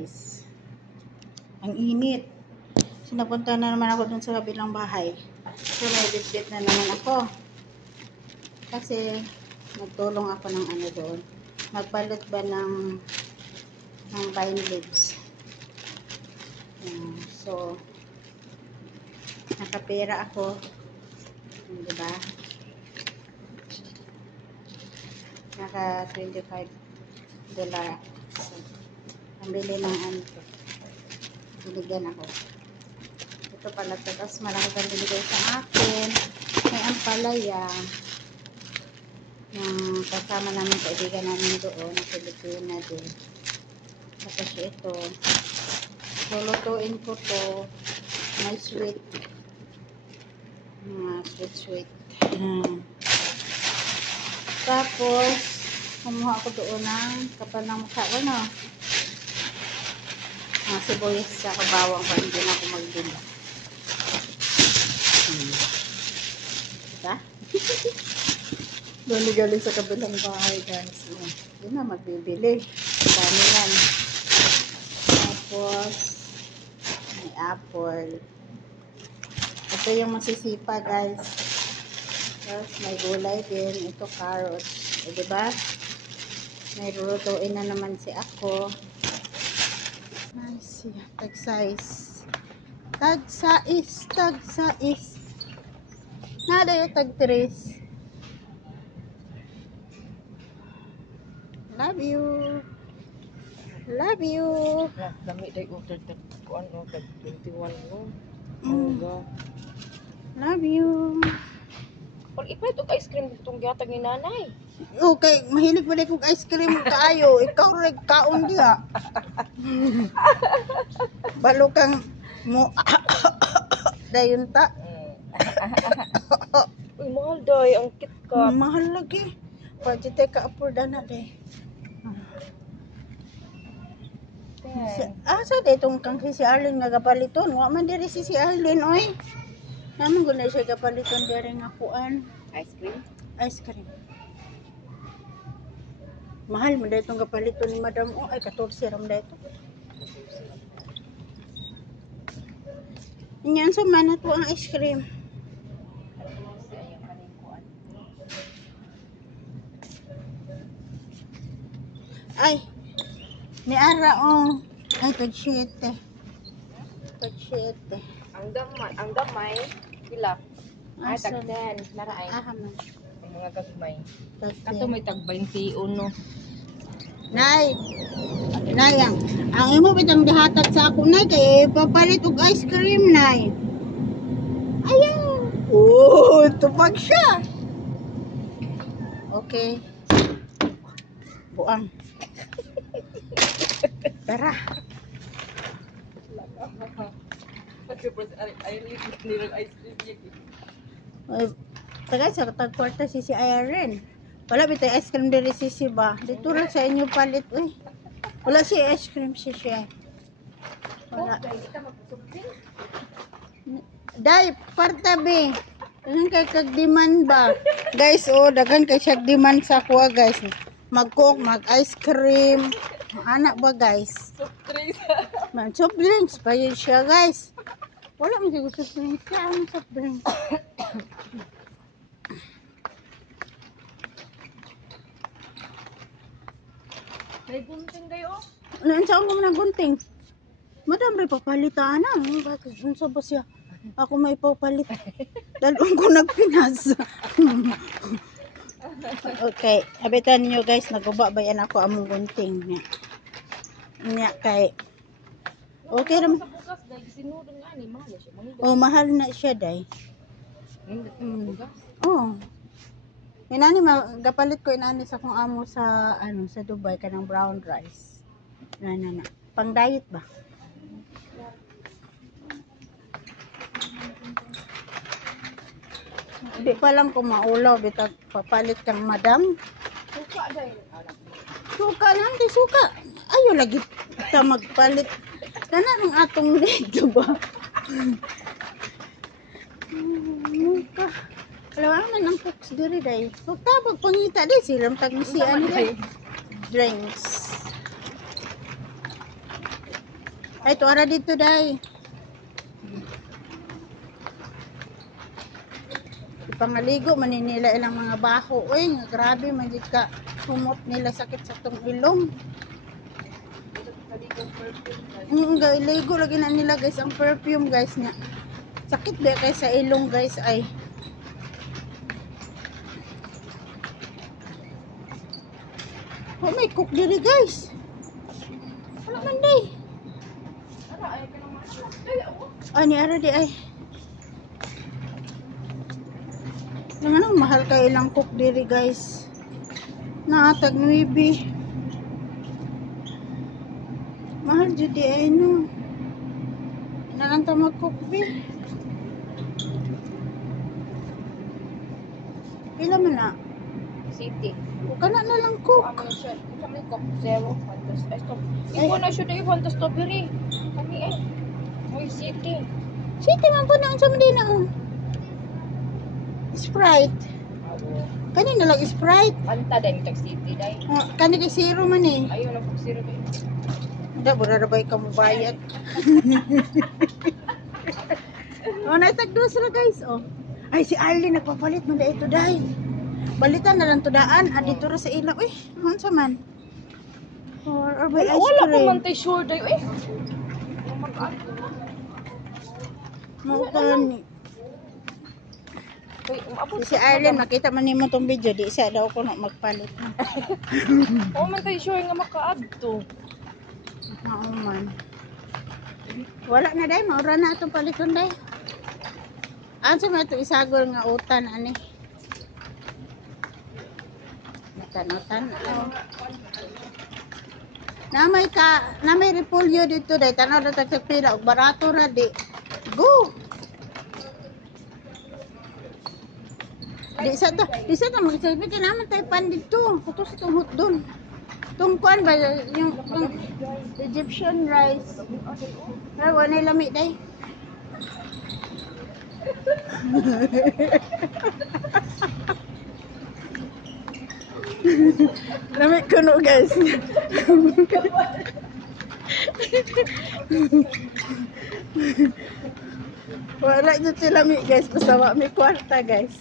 guys. Ang init. Sinapunta na naman ako dun sa kabilang bahay. So may bitbit na naman ako. Kasi nagtulong ako ng ano doon. Magbalot ba ng vine leaves. So nakapera ako. Diba? Naka $25. So, pambili ng ano to. Binigyan ako. Ito pala to. Tapos marami kang binigay sa akin. May ampalaya. Yung kasama namin kaibigan namin doon. Na Pilipina din. Tapos ito. Lulutuin ko to. May sweet. Sweet. Tapos, kumuha ako doon ng kapal ng mukha. Ano? Sibuyas sa kabawang pa. Hindi na ako magdila. Diba? Gali-gali sa kabilang bahay, guys. Yun na, magbibili. Dami yan. Tapos, may apple. Ito yung masisipa, guys. Tapos, may gulay din. Ito, carrots. O, diba? May lulutuin na naman si ako. Nice. Tag-size. Tag-size. Nada yung tag-tres. Love you. Love you. Dami day order kuan no tag 21 no. Love you. Pag ipay to ice cream itong gihatag ni nanay. Okay, mahilig ba kong ice cream kaayo? Ikaw rin kaon diha. Balo kang mo dayon ta. Uy, mahal day ang KitKat. Mahal lagi. Pwede ka afford na day. Asa ditong kang si Arlene nga gapaliton? Wa man diri si Arlene oy. Naman gud na siya gapaliton diri nga kuan. Ice cream? Ice cream. Mahal man dito ang kapaliton ni Madam. Oh, ay 14 ram dito. Inyan so man ato ang ice cream. Ay. Ni ara oh. Ay tag-7. Ang gamay pila. Ay tag 10 nara ay. Man. Ang mga gagmay. Tag Kato may tag 21 no. Nay. Nay ang imo bitang dihatag sa ako nay kay papalit og ice cream nay. Ayaw. Oh, tupag siya. Okay. Buang. Tara. Ay, tagay sa tag-kwarta si Irene. Wala bitay ice cream diri si ba? Dito ra sa inyo palit uy. Wala si ice cream siya. Wala. Dai, kwarta be. Dagan kay kag demand ba? Guys, oh, dagan kay siya demand sa kuha, guys. Mag-cook, mag-ice cream. Anak ba, guys? Soft drinks pa yun siya, guys. Wala mo siya soft drinks. Kaya ang soft drinks. May gunting kayo? Ano saan ko man gunting? Madam, rin papalitaan na. Bakit? Ano ba siya? Ako may papalit. Dalawang ko nagpinas. Okay. Habitan niyo guys. Naguba ba yan ako among gunting niya. Niya kay. Okay naman. Oh, mahal na siya day. Oh. Inani gapalit ko inani sa kung amo sa ano sa Dubai kanang brown rice. Na. Pang diet ba? Hindi pa lang kung maulaw bitaw papalit kang madam. Suka day. Suka lang di suka. Ayo lagi ta magpalit. Kana nang atong dito ba? Muka. Alam mo nang cooks diri day. Pagtabag pangita di silang tagmisian day. Drinks. Ay, tuara dito, day. Ipangaligo, maninila ilang mga baho. Uy, nga grabe, magigit ka. Humot nila sakit sa tong ilong. Ligo lagi na nila guys, ang perfume guys nga. Sakit ba kay sa ilong guys ay. Oh, may cook diri guys. Wala man day. Ani ara di ay. Nang mahal kay ilang cook diri guys. Naatag nuibi. Mahal jud di ay no. Nalang ta mag-cook bi. Pila man na? City. O kana na lang cook. Kami siya. Kami cook. Zero. Fantas. Ay, stop. Ikaw na siya dahil fantas strawberry. Kami eh. Ay, city. City man po na unsa man din na. Sprite. Kani na lang Sprite. Fanta dahil tag city dahil. Kani kay zero man eh. Ayaw na pag zero dahil. Da burarabay ka mo bayad. Oh, naitagdos ra guys. Oh. Ay si Arlene nagpapalit man ito dai. Balitan na lang tudaan adito ra sa ilaw eh. Unsa man? Or by ice Wala cream. ko man tay sure dahil eh. Mo gani. Si Arlene makita man nimo tong video di siya daw ko magpalit. Oo man tay sure nga makaad to. Oo man. Wala na day, maura na itong paliton day. Ano sa ito isagol nga utan, ani? Utan. Na may repolyo dito day, tanaw na sa pila, barato na di. Go! Di sa ta magsabi ka naman tayo pan dito. Ito sa tuhot doon. Tungkuan ba yung Egyptian rice? Pero wala lami day. Lami kuno guys. Wala dyan sila mi guys. Basta may kwarta guys.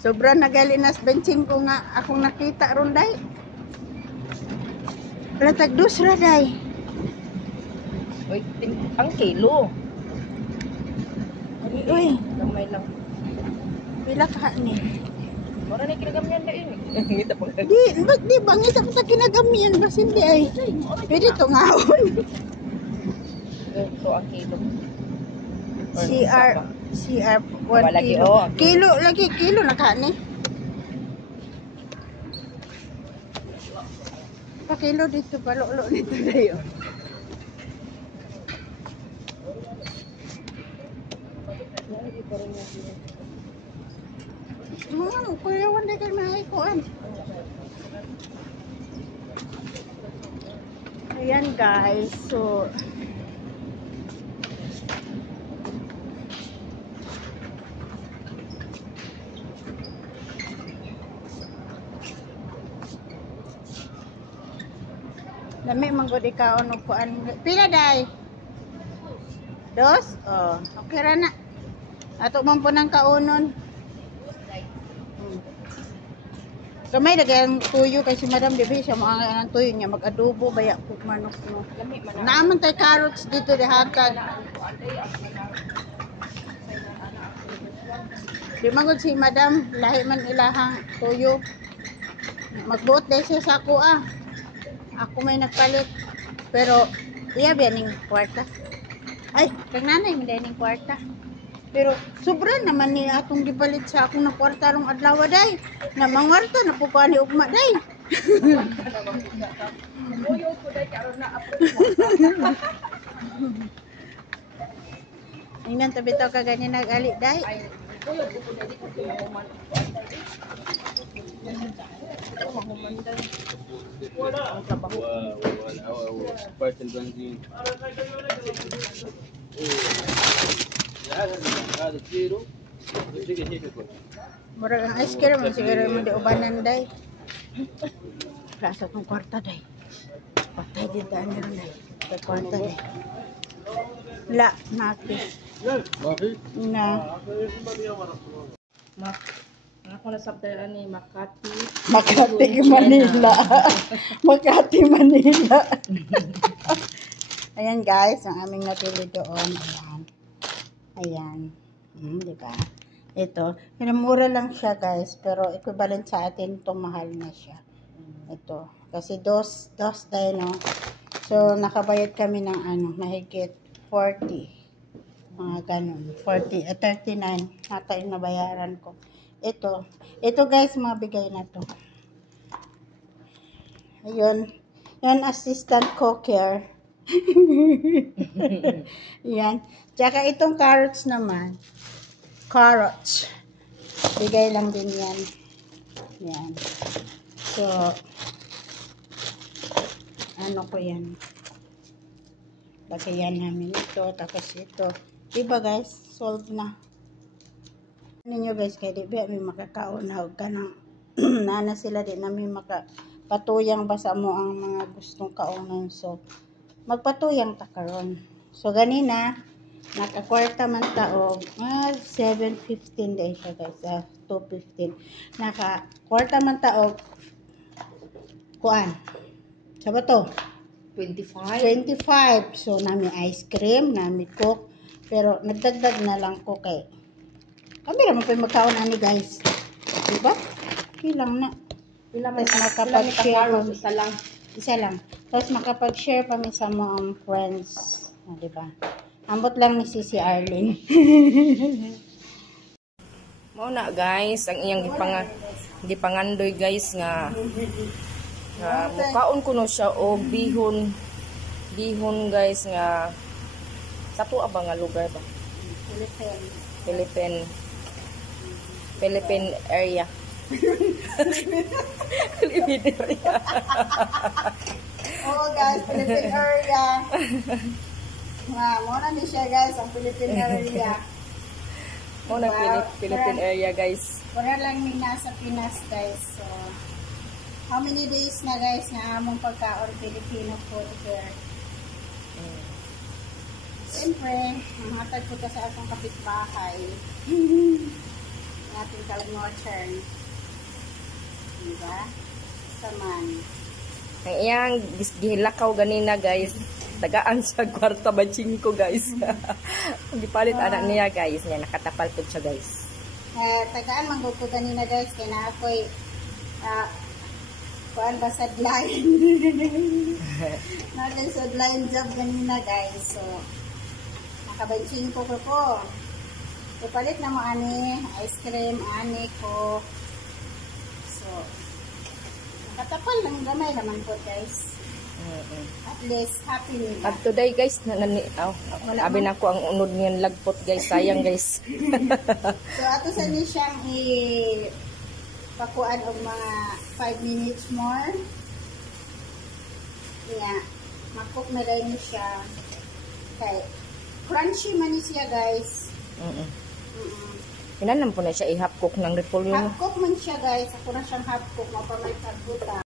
Sobrang nagalinas benching ko nga akong nakita ron day. Wala tagdos ra day. Uy, ang kilo. Uy, Gamay lang. pila ka ni? Mura na kinagamyan dahil eh. Ngita pa ka. Di bangit ako sa kinagamian bas hindi ay. Pwede to ngahon. Ito ang kilo. CR 1 Lagi, kilo. oh. Kilo na kani. Pa kilo dito palolo dito dayo. Kuya wala kay maikuan. Ayan guys, so lami manggod ikaw no kuan. Pila day? Dos? Oh, okay ra na. Ato man po ng kaunon. Kamay dagang tuyo kay si Madam Bibi siya mga ang tuyo niya mag-adobo baya po manok no. Naaman tay carrots dito dihatag. Di magod si Madam lahi man ilahang tuyo. Magbuot dahil siya sa ako Ako may nagpalit. Pero iya ba ning kwarta? Ay, kang nanay mo dahil ning kwarta. Pero sobra naman ni atong gipalit sa akong na kwarta rong adlaw day. Na mangwarta na po pani ugma day. Ingnan tabi to ka ganyan nag-ali day. سبايس البنزين هذا كيلو Murag ang ice cream siguro mo di ubanan day. Wala sa itong kwarta day. Patay dito ano rin day. Sa kwarta day. Wala, naki. Na. Ako na sabdalan ni Makati. Makati, Manila. Makati, Manila. Ayan guys, ang aming napili doon. Ayan. Ayan. Di ba? Ito. Mura lang siya guys. Pero equivalent sa atin, itong mahal na siya. Ito. Kasi dos tayo, no? So, nakabayad kami ng mahigit 40. Mga ganun. 39. Nata yung nabayaran ko. Ito guys, mabigay na to. Ayun. Yan, assistant co-care. Yan. Tsaka itong carrots naman. Carrots. Bigay lang din yan. Yan. So, ano ko yan? Lagayan namin ito. Tapos ito. Diba guys? Solved na. Ninyo guys, kaya di ba may makakaon na ka ng nana sila din na may makapatuyang basa mo ang mga gustong kaonan. So, magpatuyang ta karon. So, ganina, nakakwarta man taog, 7:15 day siya guys, 2:15. Nakakwarta man taog, kuan, saba to? 25. So, nami ice cream, nami coke, pero nagdagdag na lang ko kay kami naman po yung magkaon ani guys. Diba? Ilang na. Tapos makapag-share kami. Isa lang. Tapos makapag-share kami sa mga friends. Diba? Ambot lang ni Sisi Arlene. Mao na guys, ang iyang gipangandoy guys nga mukaon ko no siya o bihon guys nga sa tuwa ba nga lugar ba? Philippine area. Philippine area. Oo guys, Philippine area. Muna ni siya guys, ang Philippine area. Muna Philippine area guys. Wala lang ni nasa Pinas guys. So, how many days na guys na among pagkaon Filipino food here? Siyempre, mahatag ko ka sa akong kapitbahay. Natin kalmochern. Diba? Saman. Ang iyang gihilakaw ganina guys. Tagaan sa kwarta ba 5 guys. Gipalit anak niya guys. Niya nakatapal ko siya guys. Tagaan manggod ko ganina guys. Kaya na ako'y kuan ba sadline. Natin sadline job ganina guys. So, nakabanching ko. Ipalit na mo ani, ice cream, ani ko. So, nakatapal lang gamay naman po guys. At least, happy nila. At today guys, abi na ko ang unod niyan lagpot guys. Sayang guys. So, ato sa ni siyang pakuan og mga 5 minutes more. Yeah. Makok na rin siya. Kay, crunchy man siya guys. Inalam po na siya i-half cook ng repolyo. Half cook man siya guys. Ako na siyang half cook. Mapamay pagbuta.